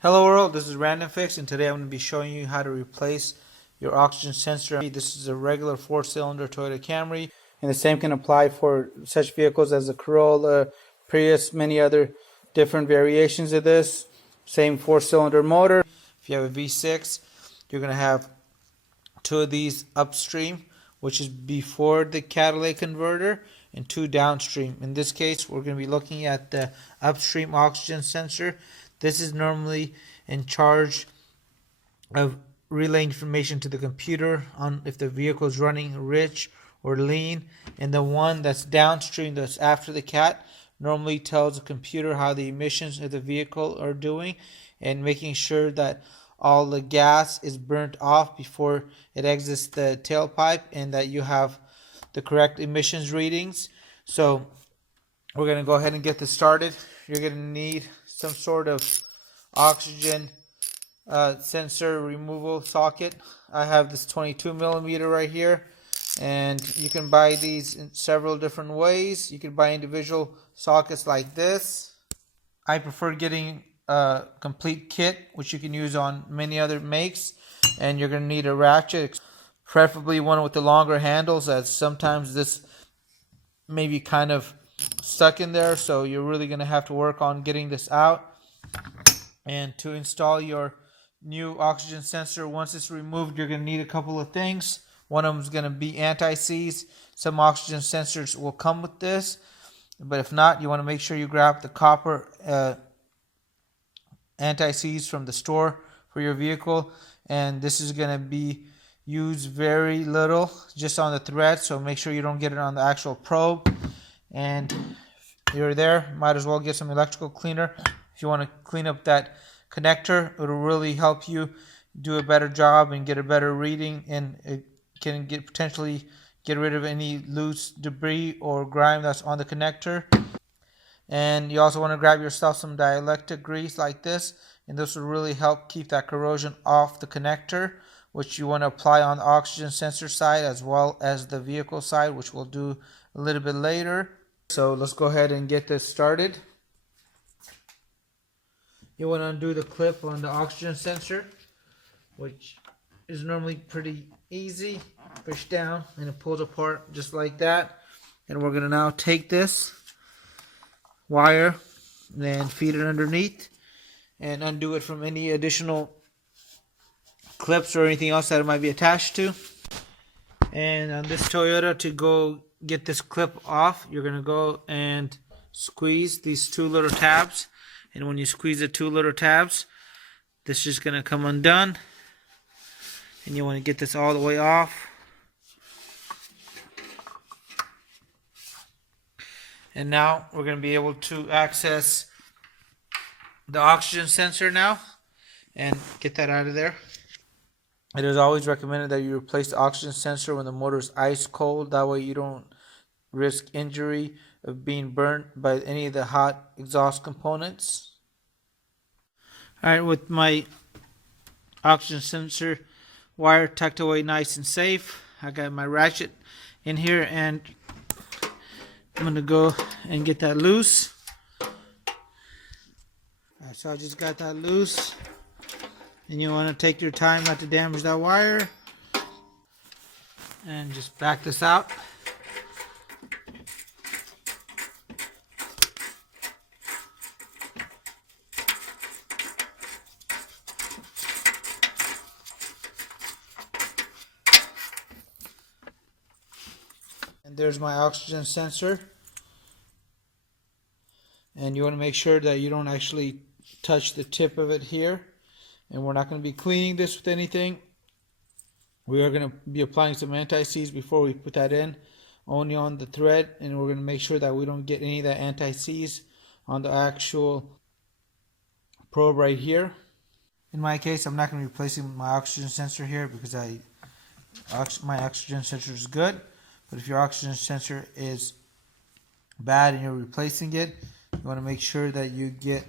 Hello world, this is Random Fix, and today I'm going to be showing you how to replace your oxygen sensor. This is a regular 4-cylinder Toyota Camry, and the same can apply for such vehicles as the Corolla, Prius, many other different variations of this. Same 4-cylinder motor. If you have a V6, you're going to have two of these upstream, which is before the catalytic converter, and two downstream. In this case, we're going to be looking at the upstream oxygen sensor. This is normally in charge of relaying information to the computer on if the vehicle is running rich or lean, and the one that's downstream, that's after the cat, normally tells the computer how the emissions of the vehicle are doing and making sure that all the gas is burnt off before it exits the tailpipe and that you have the correct emissions readings. So we're going to go ahead and get this started. You're going to need some sort of oxygen sensor removal socket. I have this 22 millimeter right here, and you can buy these in several different ways. You can buy individual sockets like this. I prefer getting a complete kit, which you can use on many other makes, and you're going to need a ratchet, preferably one with the longer handles, as sometimes this may be kind of stuck in there, so you're really going to have to work on getting this out. And to install your new oxygen sensor, once it's removed, you're going to need a couple of things. One of them is going to be anti-seize. Some oxygen sensors will come with this, but if not, you want to make sure you grab the copper anti-seize from the store for your vehicle. And this is going to be used very little, just on the thread, so make sure you don't get it on the actual probe. And you're there, might as well get some electrical cleaner. If you want to clean up that connector, it will really help you do a better job and get a better reading, and it can potentially get rid of any loose debris or grime that's on the connector. And you also want to grab yourself some dielectric grease like this, and this will really help keep that corrosion off the connector, which you want to apply on the oxygen sensor side as well as the vehicle side, which we'll do a little bit later. So let's go ahead and get this started. You want to undo the clip on the oxygen sensor, which is normally pretty easy. Push down and it pulls apart just like that. And we're going to now take this wire and feed it underneath and undo it from any additional clips or anything else that it might be attached to. And on this Toyota, to go get this clip off, you're going to go and squeeze these two little tabs. And when you squeeze the two little tabs, this is going to come undone. And you want to get this all the way off. And now we're going to be able to access the oxygen sensor now and get that out of there. It is always recommended that you replace the oxygen sensor when the motor is ice cold. That way you don't risk injury of being burnt by any of the hot exhaust components. Alright, with my oxygen sensor wire tucked away nice and safe, I got my ratchet in here, and I'm going to go and get that loose. Alright, so I just got that loose. And you want to take your time not to damage that wire. And just back this out. And there's my oxygen sensor. And you want to make sure that you don't actually touch the tip of it here. And we're not going to be cleaning this with anything. We are going to be applying some anti-seize before we put that in, only on the thread, and we're going to make sure that we don't get any of that anti-seize on the actual probe right here. In my case, I'm not going to be replacing my oxygen sensor here because my oxygen sensor is good. But if your oxygen sensor is bad and you're replacing it, you want to make sure that you get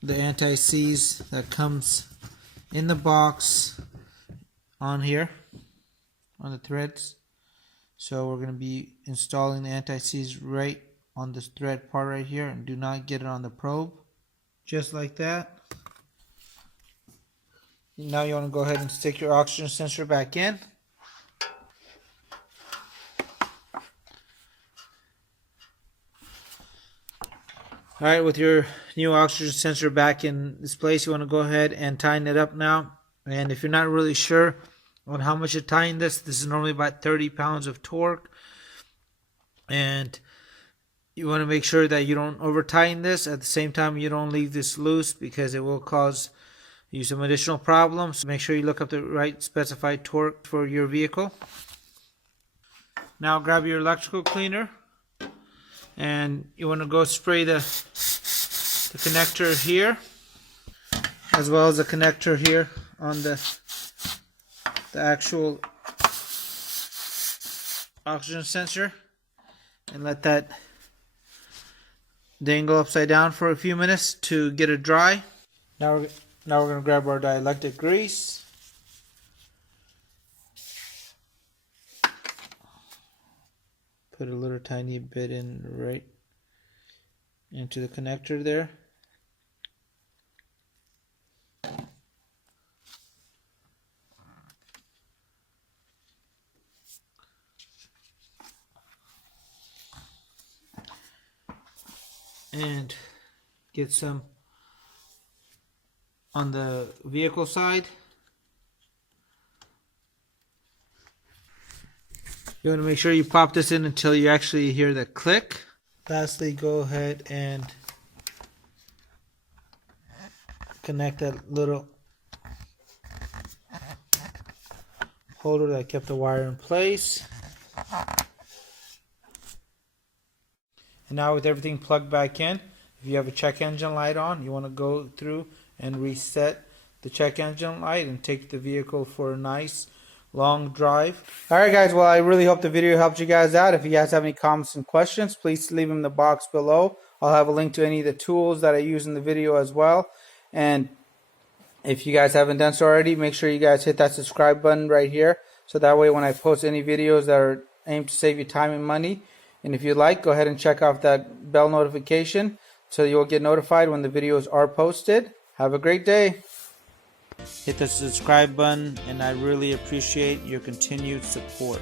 the anti-seize that comes in the box on here on the threads. So we're going to be installing the anti-seize right on this thread part right here, and do not get it on the probe, just like that. Now you want to go ahead and stick your oxygen sensor back in. Alright, with your new oxygen sensor back in this place, you want to go ahead and tighten it up now. And if you're not really sure on how much to tighten this is normally about 30 pounds of torque. And you want to make sure that you don't over tighten this. At the same time, you don't leave this loose because it will cause you some additional problems. Make sure you look up the right specified torque for your vehicle. Now grab your electrical cleaner. And you want to go spray the connector here, as well as the connector here on the actual oxygen sensor, and let that dangle upside down for a few minutes to get it dry. Now we're going to grab our dielectric grease. Put a little tiny bit in right into the connector there. And get some on the vehicle side. You want to make sure you pop this in until you actually hear the click. Lastly, go ahead and connect that little holder that kept the wire in place. And now with everything plugged back in, if you have a check engine light on, you want to go through and reset the check engine light and take the vehicle for a nice long drive. Alright guys, well I really hope the video helped you guys out. If you guys have any comments and questions, please leave them in the box below. I'll have a link to any of the tools that I use in the video as well. And if you guys haven't done so already, make sure you guys hit that subscribe button right here, so that way when I post any videos that are aimed to save you time and money, and if you'd like, go ahead and check off that bell notification so you'll get notified when the videos are posted. Have a great day. Hit the subscribe button, and I really appreciate your continued support.